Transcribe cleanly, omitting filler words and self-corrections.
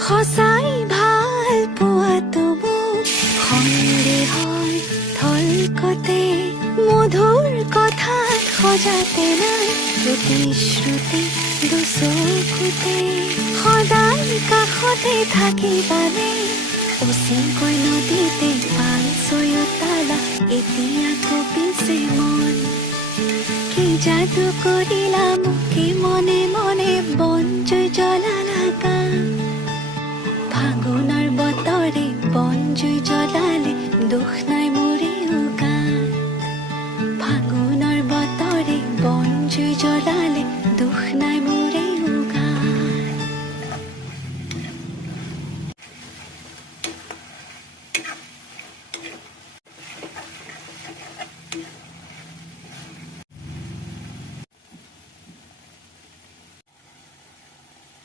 সঁচাই ভাল পোৱাটো মোক সন্দেহৰ থলকতে মধুৰ কথাত সজাতে নাই প্ৰতিশ্ৰুতি দুচকুতে সদায় কাষতে থাকিবানে অচিনকৈ নদীতে পাল চয়তালা এতিয়া কপিছে মন কি যাদু কৰিলা মোকে মনে মনে বন জুই জ্বলালা গান ফাগুনৰ বতৰে বন জুই জ্বলালে দুখ নাই মোৰে গান ফাগুনৰ বতৰে বন জুই জ্বলালে